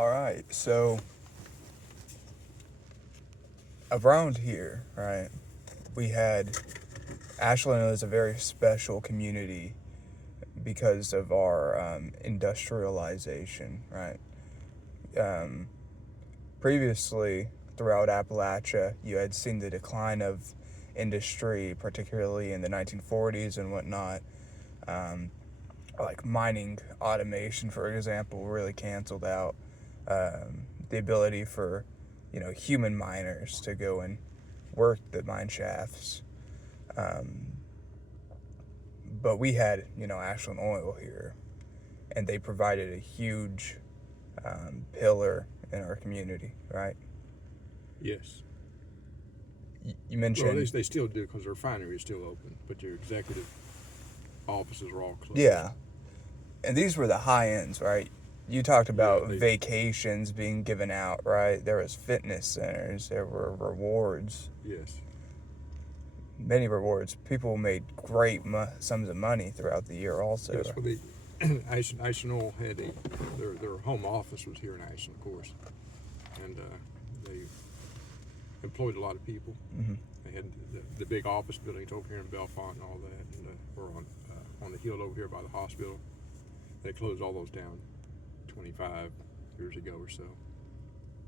All right, so around here, right, we had Ashland is a very special community because of our industrialization, right? Um, Previously, throughout Appalachia, you had seen the decline of industry, particularly in the 1940s and whatnot. Um, like mining automation, for example, really canceled out the ability for, human miners to go and work the mine shafts. Um, but we had, Ashland Oil here, and they provided a huge pillar in our community, right? Yes. You Well, mentioned, they still do because the refinery is still open, but your executive offices are all closed. yeah, and these were the high ends, right? You talked Yeah, about vacations being given out, right? There was fitness centers, there were rewards, yes. many rewards. People made great sums of money throughout the year, also. Yes, well, the Ashland Oil had their home office was here in Ashland, of course, and they employed a lot of people. Mm-hmm. They had the big office buildings over here in Belfont and all that, and we're on the hill over here by the hospital. They closed all those down 25 years ago or so,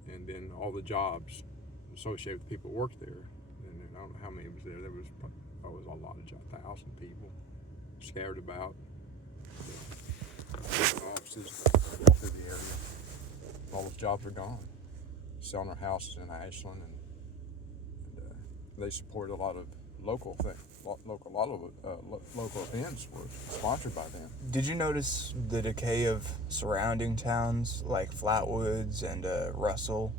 and then all the jobs associated with people who worked there. And I don't know how many was there. There was always a lot of jobs, 1,000 people scattered about. Different offices all through the area. All those jobs are gone. Selling their houses in Ashland, and they supported a lot of local things. Local events were sponsored by them. Did you notice the decay of surrounding towns like Flatwoods and Russell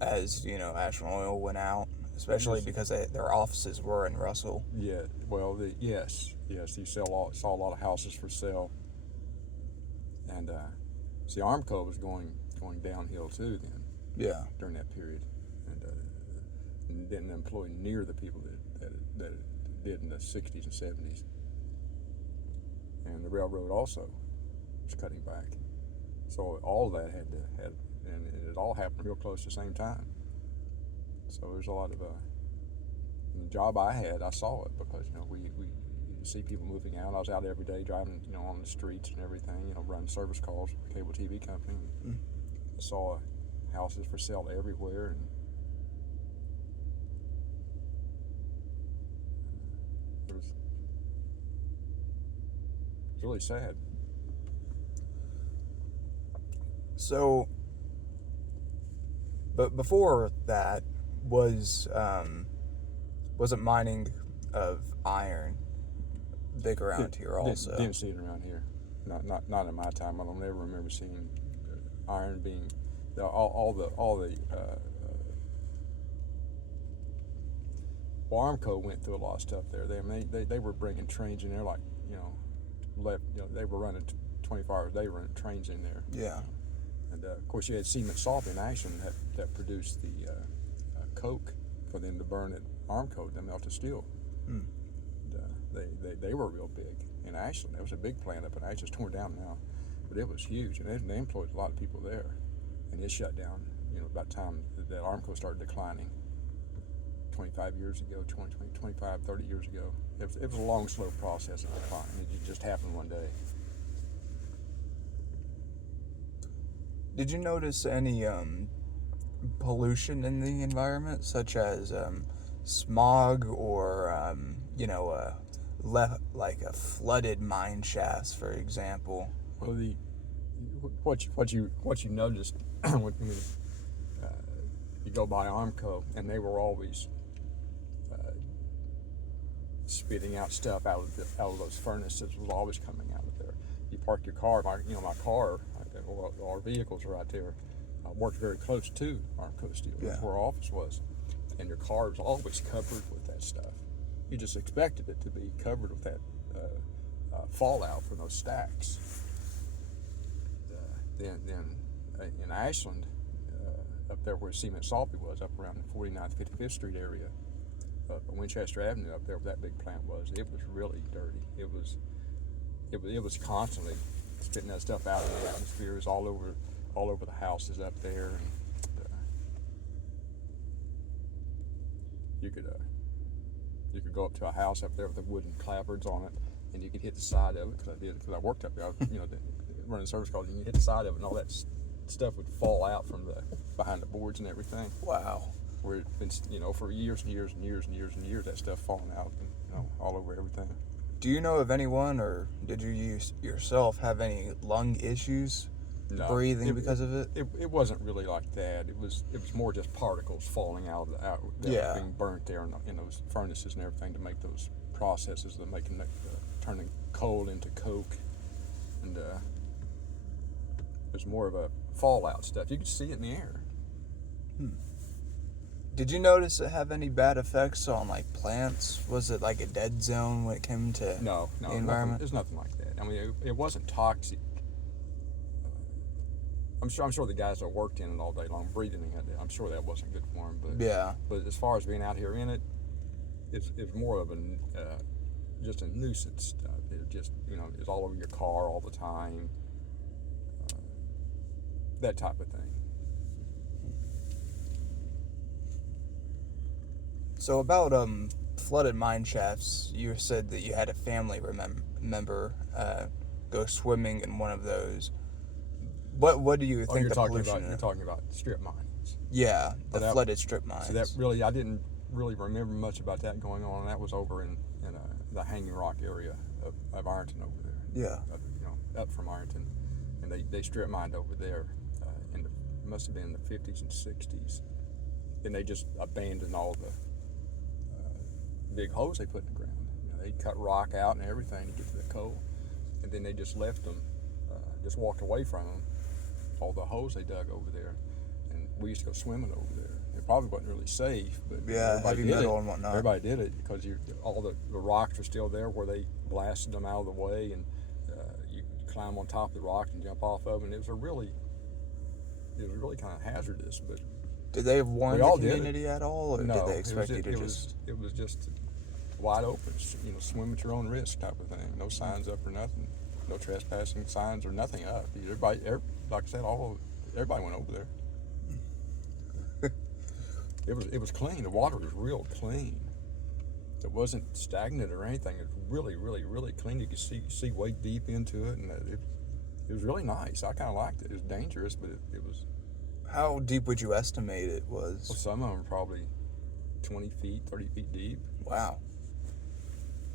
as, Ashland Oil went out, especially Yes. because their offices were in Russell? Yeah, well, yes. You saw a lot of houses for sale, and see, Armco was going downhill too then. Yeah. During that period, and didn't employ near the people that it did in the 60s and 70s. And the railroad also was cutting back, so all of that and it all happened real close to the same time. So there's a lot of the job I had, I saw it because we you see people moving out. I was out every day driving on the streets and everything, running service calls for a cable TV company. And I saw houses for sale everywhere, and it was really sad. So, but before that wasn't mining of iron big around here also? Didn't see it around here. Not in my time. I don't ever remember seeing iron being all the Armco went through a lot of stuff there. They were bringing trains in there like they were running 24 hours a day running trains in there. Yeah. And of course you had Cement Salt in Ashland that produced the coke for them to burn at Armco, them melted steel. Hmm. And, they were real big in Ashland. There was a big plant up in Ashland. It's torn down now, but it was huge, and they employed a lot of people there. And it shut down, about the time that Armco started declining 25 years ago, 25, 30 years ago. It was a long, slow process of decline. It just happened one day. Did you notice any pollution in the environment, such as smog or like a flooded mine shafts, for example? Well, what you noticed when you go by Armco, and they were always spitting out stuff out of those furnaces. Was always coming out of there. You park your car, my car, or our vehicles are right there. Worked very close to Armco Steel. Yeah. That's where our office was, and your car was always covered with that stuff. You just expected it to be covered with that fallout from those stacks. Then in Ashland, up there where Cement Salty was, up around the 49th, 55th Street area, Winchester Avenue, up there where that big plant was, it was really dirty. It was constantly spitting that stuff out in the atmosphere. It was all over all over the houses up there, and you could go up to a house up there with the wooden clapboards on it, and you could hit the side of it, because I worked up there, running service calls, and you hit the side of it, and all that stuff would fall out from behind the boards and everything. Wow. Where it's been, for years and years and years and years and years, that stuff falling out, and, all over everything. Do you know of anyone, or did you yourself have any lung issues breathing because of it? It wasn't really like that. It was more just particles falling out that were being burnt there in those furnaces and everything to make those processes that making turning coal into coke, and it was more of a fallout stuff. You could see it in the air. Did you notice it have any bad effects on like plants? Was it like a dead zone when it came to No, the environment? There's nothing like that. I mean, it wasn't toxic. I'm sure the guys that worked in it all day long breathing in it, I'm sure that wasn't good for them. But yeah. But as far as being out here in it, it's more of just a nuisance stuff. It just it's all over your car all the time. That type of thing. So about flooded mine shafts, you said that you had a family member go swimming in one of those. What do you think the pollution is? You're talking about strip mines. Yeah, flooded strip mines. So that really, I didn't really remember much about that going on, and that was over in the Hanging Rock area of Ironton over there. Yeah. Up from Ironton, and they strip mined over there must have been in the 50s and 60s. Then they just abandoned all the big holes they put in the ground. They cut rock out and everything to get to the coal, and then they just left them, just walked away from them, all the holes they dug over there, and we used to go swimming over there. It probably wasn't really safe, but yeah, heavy metal and whatnot. Everybody did it because all the rocks were still there where they blasted them out of the way, and you climb on top of the rocks and jump off of them. And it was really kind of hazardous. But did they warn the community at all, or no, did they expect you to just? It was just wide open, swim at your own risk type of thing. No signs up or nothing. No trespassing signs or nothing up. Everybody, like I said, everybody went over there. It was clean. The water was real clean. It wasn't stagnant or anything. It was really, really, really clean. You could see way deep into it, and it was really nice. I kind of liked it. It was dangerous, but it was. How deep would you estimate it was? Well, some of them were probably 20 feet, 30 feet deep. Wow.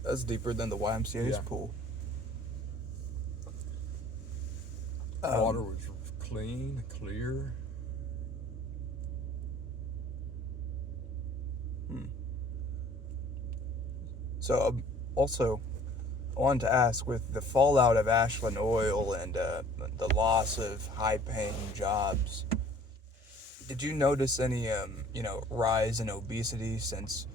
That's deeper than the YMCA's pool. Water was clean, clear. So, also, I wanted to ask, with the fallout of Ashland Oil and the loss of high-paying jobs, did you notice any, rise in obesity since,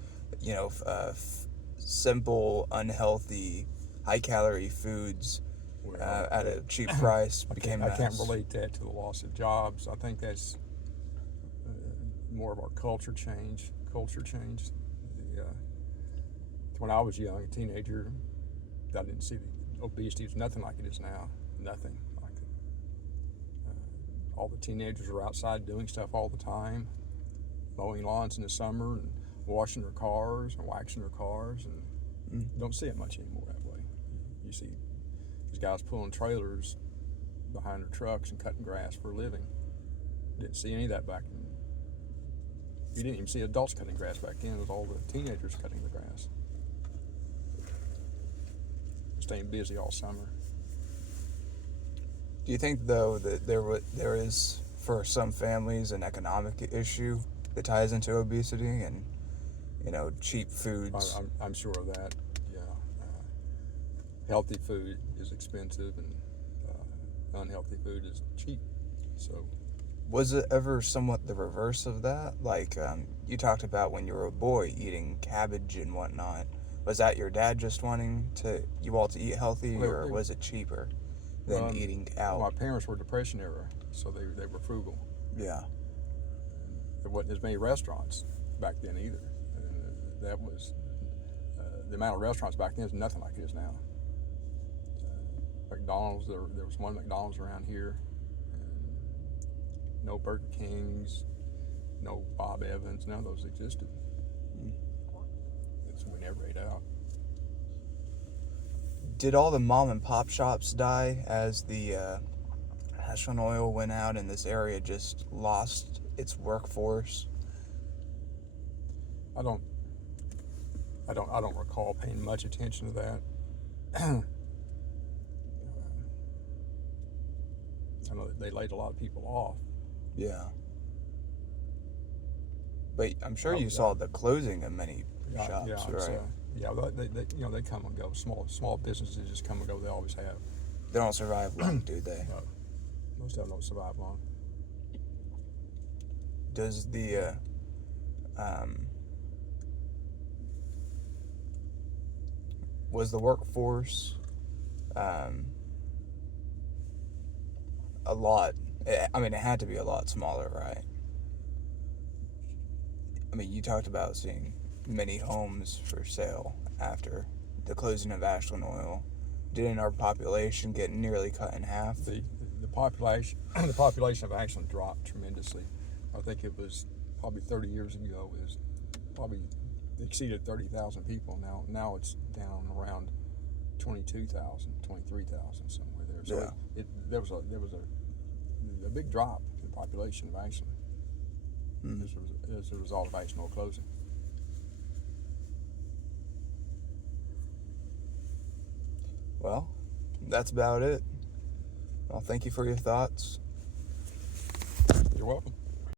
simple, unhealthy, high-calorie foods at a cheap price became I can't relate that to the loss of jobs. I think that's more of our culture change. When I was young, a teenager, I didn't see the obesity. It was nothing like it is now. Nothing like it. All the teenagers are outside doing stuff all the time, mowing lawns in the summer and washing their cars and waxing their cars, and you don't see it much anymore that way. You see these guys pulling trailers behind their trucks and cutting grass for a living. Didn't see any of that back then. You didn't even see adults cutting grass back then. It was all the teenagers cutting the grass. Staying busy all summer. Do you think, though, that there is, for some families, an economic issue that ties into obesity and, cheap foods? I'm sure of that, yeah. Healthy food is expensive, and unhealthy food is cheap, so. Was it ever somewhat the reverse of that? Like, you talked about when you were a boy eating cabbage and whatnot. Was that your dad just wanting you all to eat healthy, or was it cheaper than eating out? My parents were Depression era, so they were frugal. Yeah. There wasn't as many restaurants back then either. That was the amount of restaurants back then is nothing like it is now. McDonald's, there was one McDonald's around here, no Burger Kings, no Bob Evans, none of those existed. So we never ate out. Did all the mom and pop shops die as the Ashland Oil went out and this area just lost its workforce? I don't recall paying much attention to that. I know that they laid a lot of people off. Yeah. But I'm sure Oh, you yeah. saw the closing of many shops, Yeah, right? they come and go. Small businesses just come and go. They always have. They don't survive long, do they? No, most of them don't survive long. Does the was the workforce a lot? I mean, it had to be a lot smaller, right? I mean, you talked about seeing many homes for sale after the closing of Ashland Oil. Didn't our population get nearly cut in half? The population the population of Ashland dropped tremendously. I think it was probably 30 years ago. It was probably exceeded 30,000 people. Now it's down around 22,000, 23,000 somewhere there. So Yeah. there was a big drop in the population of Ashland as a result of Ashland Oil closing. Well, that's about it. Well, thank you for your thoughts. You're welcome.